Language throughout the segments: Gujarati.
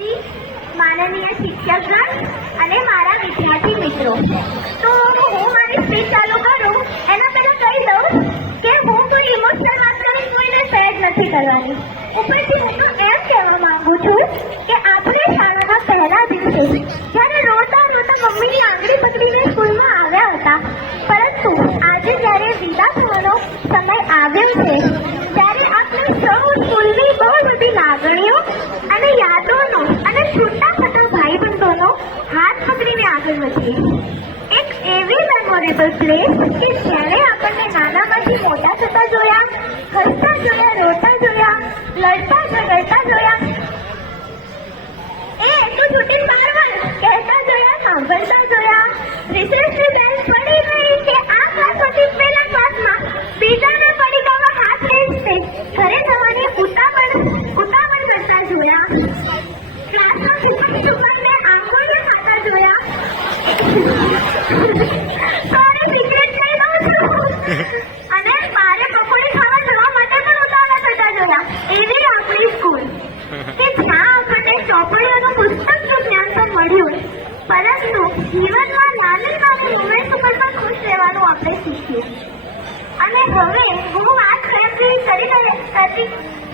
જી, માનનીય શિક્ષકગણ અને મારા વિદ્યાર્થી મિત્રો. તો હું મારી સ્પીચ ચાલુ કરું એના પહેલા કહી દઉં કે હું કોઈ ઇમોશનલ વાત કરીને કોઈને સહેજ નથી કરવાની. ઉપરથી હું તો એમ કહેવા માંગુ છું કે આપણે શાળાના પહેલા દિવસે જ્યારે રોતા રોતા મમ્મીની આંગળી પકડીને સ્કૂલમાં આવ્યા હતા પરંતુ આજે જ્યારે વિદા થવાનો સમય આવ્યો છે ત્યારે આપણે સૌ સ્કૂલની બહુ બધી લાગણીઓ અને યાદોનો અને છૂટા થતા ભાઈબંધોનો હાથ પકડીને આગળ વધીએ એક એવી પ્લેસ કે જ્યારે આપણને નાનામાંથી મોટા થતા જોયા, હસતા જોયા, રોતા જોયા, લડતા ઝઘડતા જોયા, એ તો છૂટી મારવા કહેતા જોયા, સાંભળતા જોયા. રિસેસની બેલ પડી ગઈ કે આ ક્લાસમાંથી પેલા ક્લાસમાં બીજાના પડીકામાં હાથ રેડશે ઘરે જવાની ઉતાવળ ઉતાવળ કરતા જોયા. જોયા. પરંતુ જીવનમાં નાની નાની ઉપર પણ ખુશ રહેવાનું આપણે શીખ્યું. અને હવે હું વાત ખરેખર કરી કરતી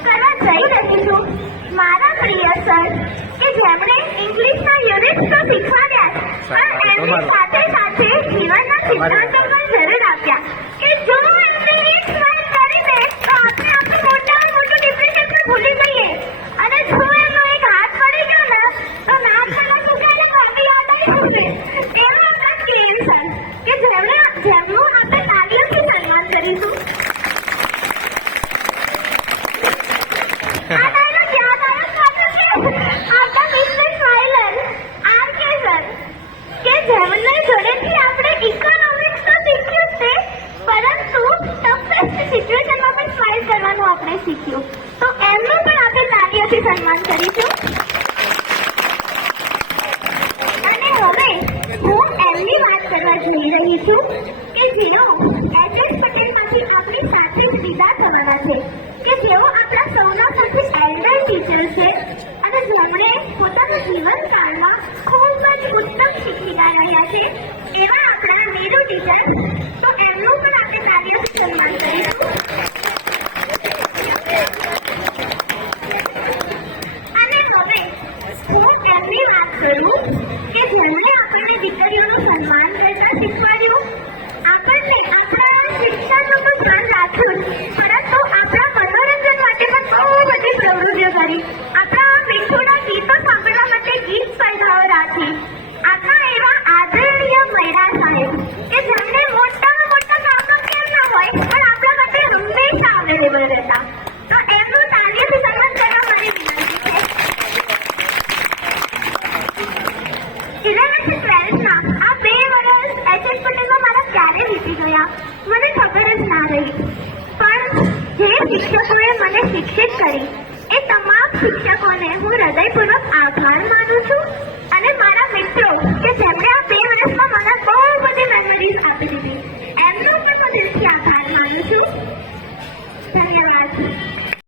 કરવા જઈ રહી છું. મારા પ્રિય સર કે જેમણે ઇંગ્લિશના યુનિટ્સ એમની સાથે સાથે જીવનના સિદ્ધાંતો પણ જરૂર આપ્યા કે જો એમને એક સ્માઇલ કરી દે તો આપણે આપણું મોટા મોટું ડિપ્રેશન પણ ભૂલી જઈએ અને જો એમનો એક હાથ પડી ગયો ને તો નાક ખાના સુકાઈને કોફી યાદ આવી જશે એવા આપણા કેમ સર કે જેમણે જેમનું આપણે તાલીઓથી સન્માન કરીશું આ dialogue યાદ આવ્યો પાછો કે આપણા Mr Smiler R K sir કે જેમને જોડેથી આપણે ઇકોનોમિક્સ તો શીખ્યું જ છે પરંતુ ટફેસ્ટ સિચ્યુએશનમાં પણ સ્માઇલ કરવાનું આપણે શીખ્યું તો એમનું પણ આપણે તાળીઓથી કરીશું અને હવે હું એમની વાત કરવા જઈ રહી છું કે જેઓ એચ એસ પટેલમાંથી આપણી સાથે જ વિદા થવાના છે, કે જેઓ આપણા સૌના સાથે એલ્ડર ટીચર છે અને જેમણે પોતાના જીવનકાળમાં ખૂબ જ ઉત્તમ શિક્ષિકા રહ્યા છે, એવા આપણા મેરુ ટીચર. તો એમનું પણ આપણે કાર્ય સન્માન કરીશું. કે જેમણે આપણને દીકરીઓનું સન્માન કરતા શીખવાડ્યું, આપણને આપણા શિક્ષણનું પણ રાખ્યું. પરંતુ આપણા મનોરંજન માટે પણ કરી. આપણા મીઠુના ગીતો સાંભળવા માટે ગીત સ્પર્ધાઓ રાખી. આપણા એવા આદરણીય મહિલા સાહેબ કે જેમને મોટા મોટા કામ કેમ હોય ક્યારે વીતી ગયા? મને ખબર જ ના રહી. પણ જે શિક્ષકોએ મને શિક્ષિત કરી, એ તમામ શિક્ષકોને હું હૃદયપૂર્વક આભાર માનું છું